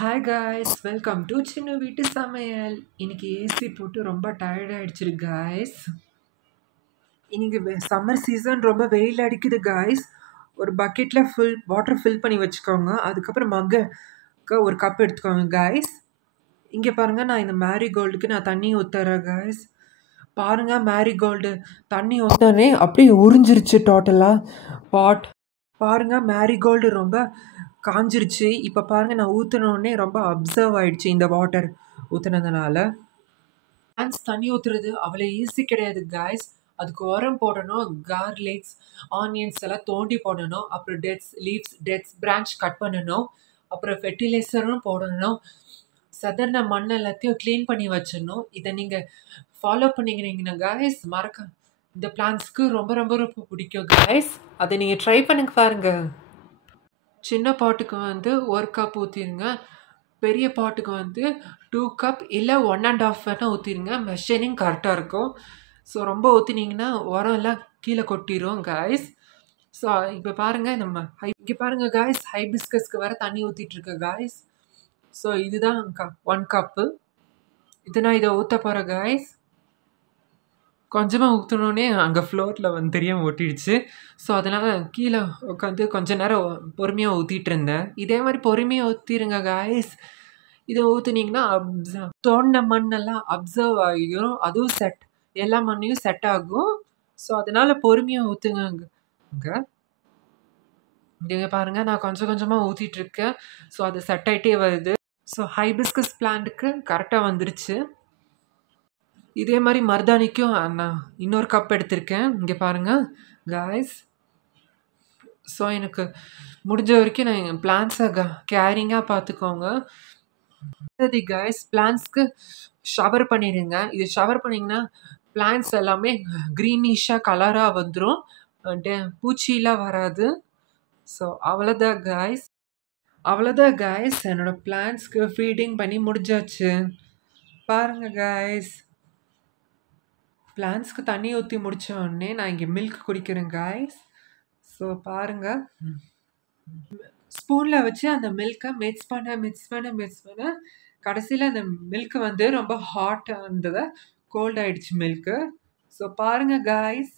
Hi guys, welcome to சின்ன வீட்டு சமையல். இன்னைக்கு ஏசி போட்டு ரொம்ப டயர்ட் ஆயிடுச்சு காய்ஸ். இன்னைக்கு சம்மர் சீசன், ரொம்ப வெயில் அடிக்குது காய்ஸ். ஒரு பக்கெட்டில் வாட்டர் ஃபில் பண்ணி வச்சுக்கோங்க. அதுக்கப்புறம் ஒரு கப் எடுத்துக்கோங்க காய்ஸ். இங்கே பாருங்கள், நான் இந்த மேரிகோல்டுக்கு நான் தண்ணி ஊற்றுறேன் காய்ஸ். பாருங்கள், மேரிகோல்டு தண்ணி ஊற்றனே அப்படியே உறிஞ்சிருச்சு டோட்டலாக பாட். பாருங்கள், மேரிகோல்டு ரொம்ப காஞ்சிருச்சு. இப்போ பாருங்கள், நான் ஊற்றினோடனே ரொம்ப அப்சர்வ் ஆயிடுச்சு இந்த வாட்டர் ஊற்றுனதுனால. பிளான்ஸ் தண்ணி ஊற்றுறது அவ்வளோ ஈஸி கிடையாது காய்ஸ். அதுக்கு உரம் போடணும், கார்லிக்ஸ், ஆனியன்ஸ் எல்லாம் தோண்டி போடணும், அப்புறம் டெட்ஸ் பிரான்ச் கட் பண்ணணும், அப்புறம் ஃபெர்டிலைசரும் போடணும், சதர்ன மண் எல்லாத்தையும் க்ளீன் பண்ணி வச்சிடணும். இதை நீங்கள் ஃபாலோ பண்ணிக்கிறீங்கன்னா காய்ஸ், இந்த பிளான்ஸ்க்கு ரொம்ப ரொம்ப ரொம்ப பிடிக்கும் காய்ஸ். அதை நீங்கள் ட்ரை பண்ணுங்க பாருங்க. சின்ன பாட்டுக்கு 1 கப் ஊற்றிடுங்க. பெரிய பாட்டுக்கு 2 கப் இல்லை 1.5 வேணால் ஊற்றிடுங்க. மெஷரிங் கரெக்டாக இருக்கும். ஸோ ரொம்ப ஊற்றினீங்கன்னா உரம் எல்லாம் கீழே கொட்டிடும் காய்ஸ். ஸோ இப்போ பாருங்கள், இங்கே பாருங்கள் காய்ஸ், ஹைபிஸ்கஸ்க்கு வேறு தண்ணி ஊற்றிட்டுருக்கு காய்ஸ். ஸோ இதுதான் 1 கப்பு. நான் இதை ஊற்ற போகிறேன் காய்ஸ். கொஞ்சமாக ஊற்றினோடனே அங்கே ஃப்ளோரில் தெரியாமல் ஒட்டிடுச்சு. ஸோ அதனால் கீழே உட்காந்து கொஞ்ச நேரம் பொறுமையாக ஊற்றிட்டு இருந்தேன். இதே மாதிரி பொறுமையாக ஊற்றிடுங்க காய்ஸ். இதை ஊற்றுனீங்கன்னா தோண்டின மண்ணெல்லாம் அப்சர்வ் ஆகிடும். அதுவும் எல்லா மண்ணையும் செட் ஆகும். ஸோ அதனால் பொறுமையாக ஊற்றுங்க. இங்கே பாருங்கள், நான் கொஞ்சம் கொஞ்சமாக ஊற்றிட்டுருக்கேன். ஸோ அது செட் ஆகிட்டே வருது. ஸோ ஹைபிஸ்கஸ் பிளான்ட்டுக்கு கரெக்டாக வந்துருச்சு. இதே மாதிரி மருதாணிக்கும் நான் இன்னொரு கப் எடுத்திருக்கேன். இங்கே பாருங்கள் காய்ஸ். ஸோ எனக்கு முடிஞ்ச வரைக்கும் நான் எங்கள் பிளான்ஸை கேரிங்காக பார்த்துக்கோங்க. சரி காய்ஸ், பிளான்ஸ்க்கு ஷவர் பண்ணிடுங்க. இது ஷவர் பண்ணிங்கன்னா பிளான்ஸ் எல்லாமே க்ரீனிஷாக கலராக வந்துடும், பூச்சியெலாம் வராது. ஸோ அவ்வளோதான் காய்ஸ், என்னோடய பிளான்ஸ்க்கு ஃபீடிங் பண்ணி முடிஞ்சாச்சு. பாருங்கள் காய்ஸ், பிளான்ஸ்க்கு தண்ணி ஊற்றி முடித்த உடனே நான் இங்கே மில்க் குடிக்கிறேன் காய்ஸ். ஸோ பாருங்கள், ஸ்பூனில் வச்சு அந்த மில்கை மிக்ஸ் பண்ண கடைசியில் அந்த மில்க்கு ரொம்ப ஹாட்டாக இருந்தது, கோல்ட் ஆகிடுச்சு மில்க்கு. ஸோ பாருங்கள் காய்ஸ்,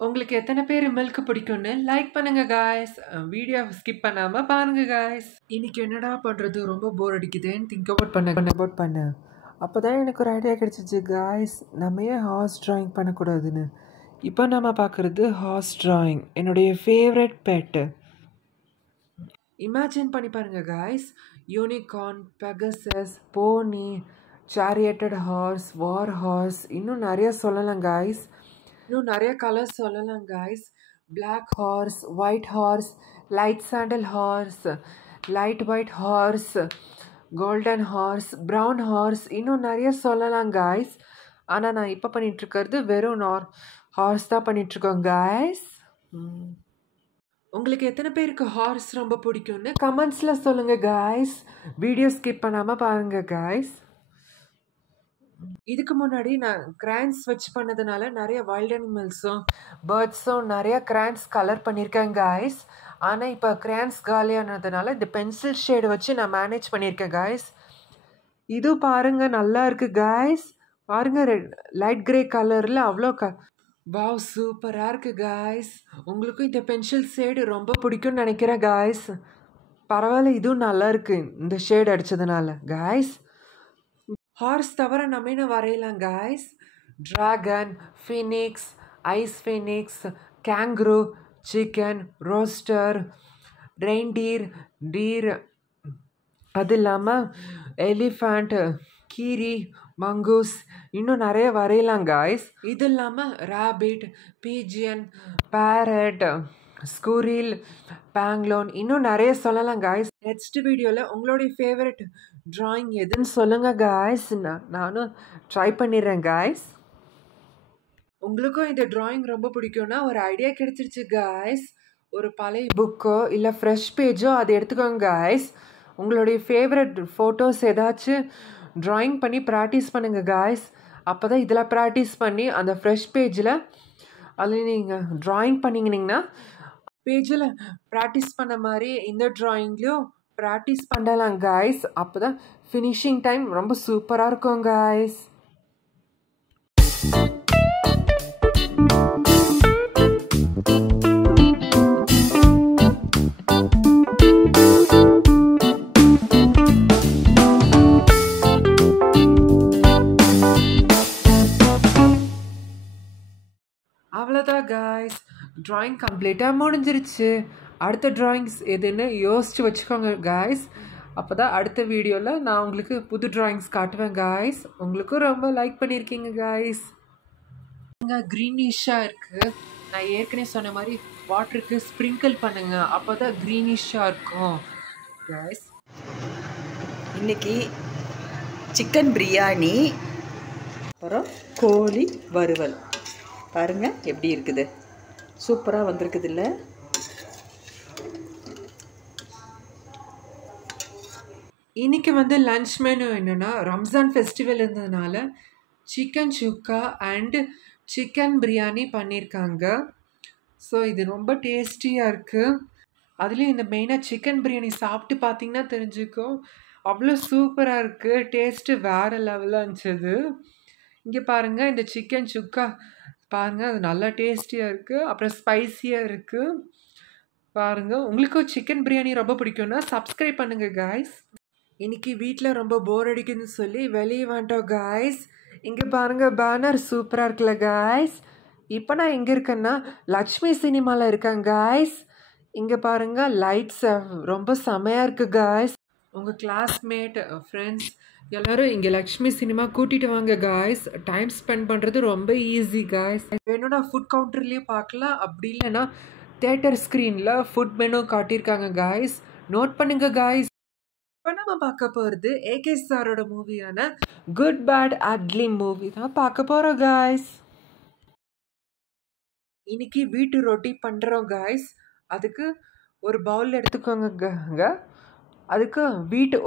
உங்களுக்கு எத்தனை பேர் மில்க் பிடிக்கும்னு லைக் பண்ணுங்க காய்ஸ். வீடியோ ஸ்கிப் பண்ணாமல் பாருங்கள் காய்ஸ். இன்னைக்கு என்னடா பண்ணுறது, ரொம்ப போர் அடிக்குதுன்னு திங்க் அபவுட் பண்ணேன். அப்போ தான் எனக்கு ஒரு ஐடியா கிடச்சிச்சு காய்ஸ், நம்ம ஏன் ஹார்ஸ் ட்ராயிங் பண்ணக்கூடாதுன்னு. இப்போ நம்ம பார்க்குறது ஹார்ஸ் ட்ராயிங், என்னுடைய ஃபேவரட் பெட்டு. இமேஜின் பண்ணி பாருங்கள் guys, unicorn, Pegasus, pony, charioted horse, war horse, இன்னும் நிறைய சொல்லலாம் காய்ஸ். இன்னும் நிறைய கலர்ஸ் சொல்லலாம் guys. Black horse, white horse, light sandal horse, light white horse, golden horse, brown horse, இன்னும் நிறைய சொல்லலாம் காய்ஸ். ஆனால் நான் இப்போ பண்ணிகிட்ருக்கிறது வெறும் ஹார்ஸ் தான் பண்ணிகிட்ருக்கோம் காய்ஸ். உங்களுக்கு எத்தனை பேருக்கு ஹார்ஸ் ரொம்ப பிடிக்கும்னு கமெண்ட்ஸில் சொல்லுங்கள் காய்ஸ். வீடியோ ஸ்கிப் பண்ணாமல் பாருங்கள் காய்ஸ். இதுக்கு முன்னாடி நான் கிரான்ஸ் வச்சு பண்ணதுனால நிறைய வைல்ட் அனிமல்ஸும் பேர்ட்ஸும் நிறைய கிரான்ஸ் கலர் பண்ணியிருக்கேன் காய்ஸ். ஆனால் இப்போ கிரான்ஸ் காலியானதுனால இந்த பென்சில் ஷேடு வச்சு நான் மேனேஜ் பண்ணியிருக்கேன் காய்ஸ். இது பாருங்கள், நல்லா இருக்குது காய்ஸ். பாருங்கள், லைட் கிரே கலரில் அவ்வளோ வாவ், சூப்பராக இருக்குது காய்ஸ். உங்களுக்கும் இந்த பென்சில் ஷேடு ரொம்ப பிடிக்கும்னு நினைக்கிறேன் காய்ஸ். பரவாயில்ல, இதுவும் நல்லா இருக்குது இந்த ஷேடு அடித்ததுனால காய்ஸ். ஹார்ஸ் தவிர நம்ம என்ன வரையலாம் guys. Dragon, phoenix, ice phoenix, kangaroo, chicken, rooster, reindeer, deer, அது இல்லாமல் எலிஃபண்ட், கீரி, மங்கூஸ், இன்னும் நிறைய வரையலாம் காய்ஸ். இது இல்லாமல் ராபிட், பீஜியன், பேரட், ஸ்குரில், பேங்லோன், இன்னும் நிறைய சொல்லலாம் காய்ஸ். நெக்ஸ்ட் வீடியோவில் உங்களுடைய ஃபேவரட் ட்ராயிங் எதுன்னு சொல்லுங்கள் காய்ஸ். நானும் ட்ரை பண்ணிடுறேன் காய்ஸ். உங்களுக்கும் இந்த ட்ராயிங் ரொம்ப பிடிக்கும்னா ஒரு ஐடியா கிடைச்சிருச்சு காய்ஸ். ஒரு பழைய புக்கோ இல்லை ஃப்ரெஷ் பேஜோ அதை எடுத்துக்கோங்க காய்ஸ். உங்களுடைய ஃபேவரட் ஃபோட்டோஸ் ஏதாச்சும் ட்ராயிங் பண்ணி ப்ராக்டிஸ் பண்ணுங்கள் காய்ஸ். அப்போ தான் இதில் ப்ராக்டிஸ் பண்ணி அந்த ஃப்ரெஷ் பேஜில் அதில் நீங்கள் ட்ராயிங் பண்ணிங்கன்னா பேஜில் ப்ராக்டிஸ் பண்ண மாதிரி இந்த ட்ராயிங்லேயும் ப்ராக்டிஸ் பண்ணலாம் காய்ஸ். அப்போ தான் ஃபினிஷிங் டைம் ரொம்ப சூப்பராக இருக்கும் காய்ஸ். அவ்வளோதான் காய்ஸ், ட்ராயிங் கம்ப்ளீட்டாக முடிஞ்சிருச்சு. அடுத்த ட்ராயிங்ஸ் எதுன்னு யோசித்து வச்சுக்கோங்க காய்ஸ். அப்போ தான் அடுத்த வீடியோவில் நான் உங்களுக்கு புது ட்ராயிங்ஸ் காட்டுவேன் காய்ஸ். உங்களுக்கும் ரொம்ப லைக் பண்ணியிருக்கீங்க காய்ஸ். இங்கே க்ரீனிஷாக இருக்குது. நான் ஏற்கனவே சொன்ன மாதிரி வாட்டருக்கு ஸ்ப்ரிங்கிள் பண்ணுங்க, அப்போ தான் க்ரீனிஷாக இருக்கும் காய்ஸ். இன்றைக்கி சிக்கன் பிரியாணி, அப்புறம் கோழி வறுவல். பாருங்கள் எப்படி இருக்குது, சூப்பராக வந்திருக்குது இல்லை? இன்றைக்கி லன்ச் மெனு என்னென்னா, ரம்ஜான் ஃபெஸ்டிவல் இருந்ததுனால chicken chukka and chicken biryani பண்ணியிருக்காங்க. ஸோ இது ரொம்ப டேஸ்டியாக இருக்குது. அதுலேயும் இந்த மெயினாக சிக்கன் பிரியாணி சாப்பிட்டு பார்த்தீங்கன்னா தெரிஞ்சுக்கும், அவ்வளோ சூப்பராக இருக்குது. டேஸ்ட்டு வேறு லெவலாக இருந்துச்சு. இங்கே பாருங்கள், இந்த சிக்கன் சுக்கா பாருங்கள், அது நல்லா டேஸ்டியாக இருக்குது. அப்புறம் ஸ்பைஸியாக இருக்குது. பாருங்கள், உங்களுக்கும் சிக்கன் பிரியாணி ரொம்ப பிடிக்கும்னா சப்ஸ்கிரைப் பண்ணுங்கள் காய்ஸ். இன்றைக்கி வீட்டில் ரொம்ப போர் அடிக்குதுன்னு சொல்லி வெளியே வந்துட்டோம் காய்ஸ். இங்கே பாருங்கள், பேனர் சூப்பராக இருக்குல்ல காய்ஸ். இப்போ நான் எங்கே இருக்கேன்னா லக்ஷ்மி சினிமாவில் இருக்கேன் காய்ஸ். இங்கே பாருங்கள், லைட்ஸ் ரொம்ப செமையாக இருக்குது காய்ஸ். உங்கள் கிளாஸ்மேட் ஃப்ரெண்ட்ஸ் எல்லோரும் இங்கே லக்ஷ்மி சினிமா கூட்டிகிட்டு வாங்க காய்ஸ். டைம் ஸ்பெண்ட் பண்ணுறது ரொம்ப ஈஸி காய்ஸ். வேணும்னா ஃபுட் கவுண்டர்லேயே பார்க்கலாம், அப்படி இல்லைன்னா தேட்டர் ஸ்க்ரீனில் ஃபுட் மெனு காட்டியிருக்காங்க காய்ஸ். நோட் பண்ணுங்க காய்ஸ். இப்போ நம்ம பார்க்க போகிறது ஏகே சாரோட மூவியான குட் பேட் அக்லி மூவி தான் பார்க்க போகிறோம் காய்ஸ். இன்னைக்கு வீட்டு ரொட்டி பண்ணுறோம் காய்ஸ். அதுக்கு ஒரு பவுல் எடுத்துக்கோங்க. அதுக்கு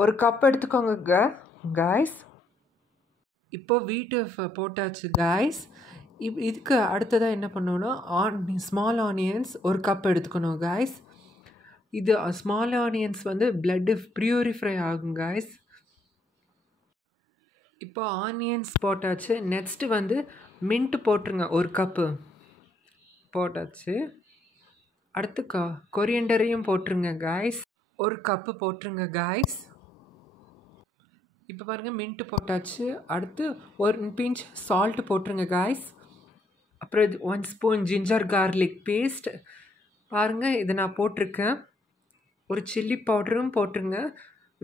ஒரு கப் எடுத்துக்கோங்க காய்ஸ். இப்போ வீட்டு போட்டாச்சு காய்ஸ். இதுக்கு அடுத்ததாக என்ன பண்ணணும்னா ஸ்மால் ஆனியன்ஸ் ஒரு கப் எடுத்துக்கணும் காய்ஸ். இது ஸ்மால் ஆனியன்ஸ் பிளட்டு ப்யூரிஃபை ஆகும் காய்ஸ். இப்போ ஆனியன்ஸ் போட்டாச்சு. நெக்ஸ்ட்டு மின்ட்டு போட்டுருங்க, ஒரு கப்பு போட்டாச்சு. அடுத்து கொரியண்டரையும் போட்டுருங்க காய்ஸ், ஒரு கப்பு போட்டுருங்க காய்ஸ். இப்போ பாருங்கள், மின்ட்டு போட்டாச்சு. அடுத்து ஒரு பிஞ்ச் சால்ட்டு போட்டுருங்க காய்ஸ். அப்புறம் 1 ஸ்பூன் ஜிஞ்சர் கார்லிக் பேஸ்ட் பாருங்கள், இதை நான் போட்டிருக்கேன். ஒரு சில்லி பவுடரும் போட்டுருங்க.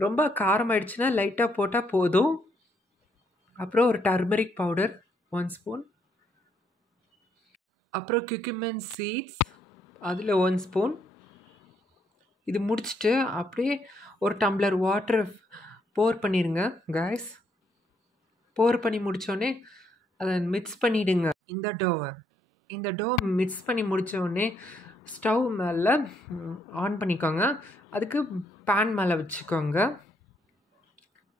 ரொம்ப காரம் ஆயிடுச்சுன்னா லைட்டாக போட்டால் போதும். அப்புறம் ஒரு டர்மரிக் பவுடர் 1 ஸ்பூன். அப்புறம் குக்குமென் சீட்ஸ் அதில் 1 ஸ்பூன். இது முடிச்சுட்டு அப்படியே ஒரு டம்ளர் வாட்டர் போர் பண்ணிடுங்க காய்ஸ். போர் பண்ணி முடித்தோடனே அதை மிக்ஸ் பண்ணிவிடுங்க. இந்த டோ மிக்ஸ் பண்ணி முடித்தோடனே ஸ்டவ் மேலே ஆன் பண்ணிக்கோங்க. அதுக்கு பேன் மேலே வச்சுக்கோங்க.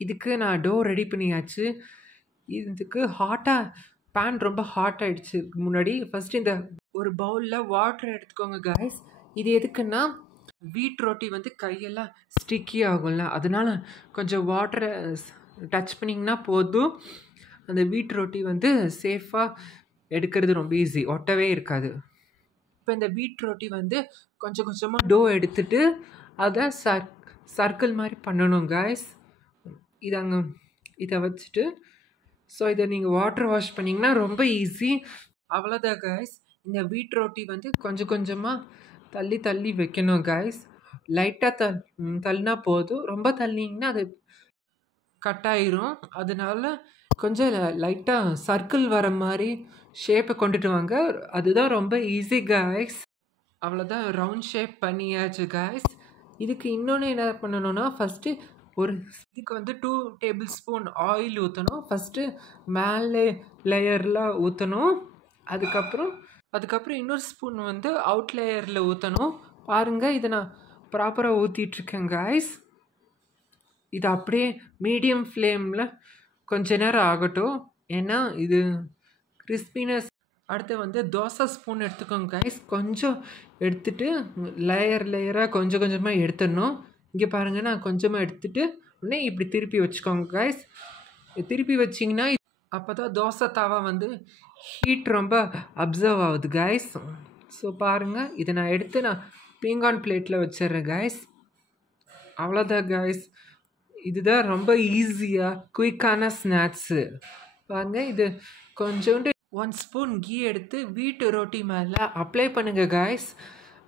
இதுக்கு நான் டோ ரெடி பண்ணியாச்சு. இதுக்கு பேன் ரொம்ப ஹாட் ஆகிடுச்சு. முன்னாடி ஃபஸ்ட்டு இந்த ஒரு பவுலில் வாட்டர் எடுத்துக்கோங்க காய்ஸ். இது எதுக்குன்னா வீட் ரொட்டி கையெல்லாம் ஸ்டிக்கி ஆகும்ல, அதனால் கொஞ்சம் வாட்டரை டச் பண்ணிங்கன்னா போதும். அந்த வீட் ரொட்டி சேஃபாக எடுக்கிறது ரொம்ப ஈஸி, ஒட்டவே இருக்காது. இப்போ இந்த வீட் ரொட்டி கொஞ்சம் கொஞ்சமாக டோ எடுத்துட்டு அதை சர்க்கிள் மாதிரி பண்ணணும் காய்ஸ். இதை வச்சுட்டு ஸோ இதை நீங்கள் வாட்டர் வாஷ் பண்ணிங்கன்னா ரொம்ப ஈஸி. அவ்வளோதான் காய்ஸ். இந்த வீட் ரொட்டி கொஞ்சம் கொஞ்சமாக தள்ளி வைக்கணும் காய்ஸ். லைட்டாக தள்ளினா போதும், ரொம்ப தள்ளிங்கன்னா அது கட் ஆயிரும். அதனால கொஞ்சம் லைட்டாக சர்க்கிள் வர மாதிரி ஷேப்பை கொண்டுட்டு வாங்க. அதுதான் ரொம்ப ஈஸி காய்ஸ். அவ்வளோதான், ரவுண்ட் ஷேப் பண்ணியாச்சு காய்ஸ். இதுக்கு இன்னொன்று என்ன பண்ணணும்னா, ஃபஸ்ட்டு இதுக்கு 2 டேபிள் ஸ்பூன் ஆயில் ஊற்றணும். ஃபஸ்ட்டு மேலே லேயரில் ஊற்றணும். அதுக்கப்புறம் இன்னொரு ஸ்பூன் அவுட் லேயரில் ஊற்றணும். பாருங்கள், இதை நான் ப்ராப்பராக ஊற்றிட்டுருக்கேன் காய்ஸ். இது அப்படியே மீடியம் ஃப்ளேமில் கொஞ்ச நேரம் ஆகட்டும், ஏன்னா இது கிறிஸ்பினஸ். அடுத்து தோசை ஸ்பூன் எடுத்துக்கோங்க காய்ஸ். கொஞ்சம் எடுத்துகிட்டு லேயராக கொஞ்சம் கொஞ்சமாக எடுத்துடணும். இங்கே பாருங்கள், நான் கொஞ்சமாக எடுத்துகிட்டு உடனே இப்படி திருப்பி வச்சுக்கோங்க காய்ஸ். திருப்பி வச்சிங்கன்னா அப்போ தான் தோசை தாவா வந்து ஹீட் ரொம்ப அப்சர்வ் ஆகுது காய்ஸ். ஸோ பாருங்கள், இதை நான் எடுத்து நான் பீங்கான் பிளேட்டில் வச்சிடுறேன் காய்ஸ். அவ்வளோதான் காய்ஸ். இதுதான் ரொம்ப ஈஸியாக குயிக்கான ஸ்நாக்ஸு. பாருங்கள், இது கொஞ்சோண்டு 1 ஸ்பூன் கீ எடுத்து வீட்டு ரொட்டி மேலே அப்ளை பண்ணுங்கள் காய்ஸ்.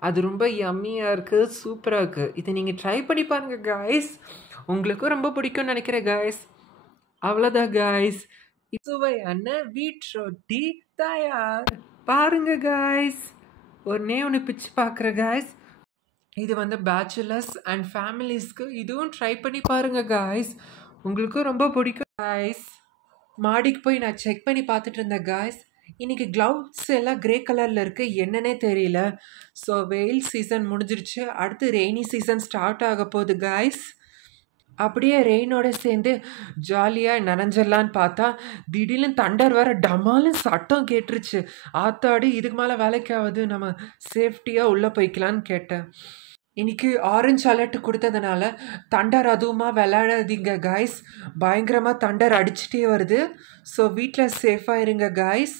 அது ரொம்ப யம்மியாக இருக்குது, சூப்பராக இருக்குது. இதை நீங்கள் ட்ரை பண்ணி பாருங்கள் காய்ஸ், உங்களுக்கும் ரொம்ப பிடிக்கும்னு நினைக்கிறேன் காய்ஸ். அவ்வளோதான் காய்ஸ், சுவையான வீட் ரொட்டி தயார். பாருங்க காய்ஸ், ஒன்று பிச்சு பார்க்குற காய்ஸ். இது வந்து பேச்சுலர்ஸ் அண்ட் ஃபேமிலிஸ்க்கு இதுவும் ட்ரை பண்ணி பாருங்க காய்ஸ், உங்களுக்கும் ரொம்ப பிடிக்கும் காய்ஸ். மாடிக்கு போய் நான் செக் பண்ணி பார்த்துட்டு இருந்தேன் காய்ஸ். இன்றைக்கி க்ளவுட்ஸ் எல்லாம் க்ரே கலரில் இருக்குது, என்னன்னே தெரியல. ஸோ வெயில் சீசன் முடிஞ்சிருச்சு, அடுத்து ரெய்னி சீசன் ஸ்டார்ட் ஆக போகுது காய்ஸ். அப்படியே ரெயினோட சேர்ந்து ஜாலியாக நனைஞ்சிடலான்னு பார்த்தா திடீர்னு தண்டர் வேறு டமாலும் சட்டம் கேட்டுருச்சு. ஆத்தாடி, இதுக்கு மேலே வேலைக்கு ஆகுது, நம்ம சேஃப்டியாக உள்ளே போய்க்கலான்னு கேட்டேன். இன்றைக்கி ஆரஞ்சு அலர்ட் கொடுத்ததுனால தண்டர் அதுவுமா விளையாடாதீங்க காய்ஸ், பயங்கரமாக தண்டர் அடிச்சுட்டே வருது. ஸோ வீட்டில் சேஃபாக இருங்க காய்ஸ்.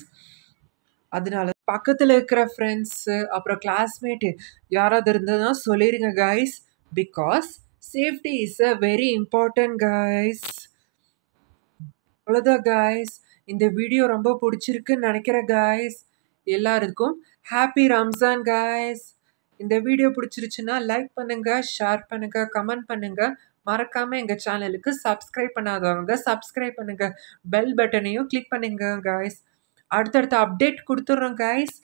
அதனால பக்கத்தில் இருக்கிற ஃப்ரெண்ட்ஸு அப்புறம் கிளாஸ்மேட்டு யாராவது இருந்ததுன்னா சொல்லிடுங்க guys, because safety is a very important guys. அவ்வளோதான் காய்ஸ், இந்த வீடியோ ரொம்ப பிடிச்சிருக்குன்னு நினைக்கிறேன் காய்ஸ். எல்லாருக்கும் ஹாப்பி ரம்ஜான் காய்ஸ். இந்த வீடியோ பிடிச்சிருச்சுன்னா லைக் பண்ணுங்கள், ஷேர் பண்ணுங்கள், கமெண்ட் பண்ணுங்கள். மறக்காமல் எங்கள் சேனலுக்கு சப்ஸ்கிரைப் பண்ணாதவங்க சப்ஸ்கிரைப் பண்ணுங்கள், பெல் பட்டனையும் கிளிக் பண்ணுங்க காய்ஸ். அடுத்தடுத்த அப்டேட் கொடுத்துட்றோம் காய்ஸ்.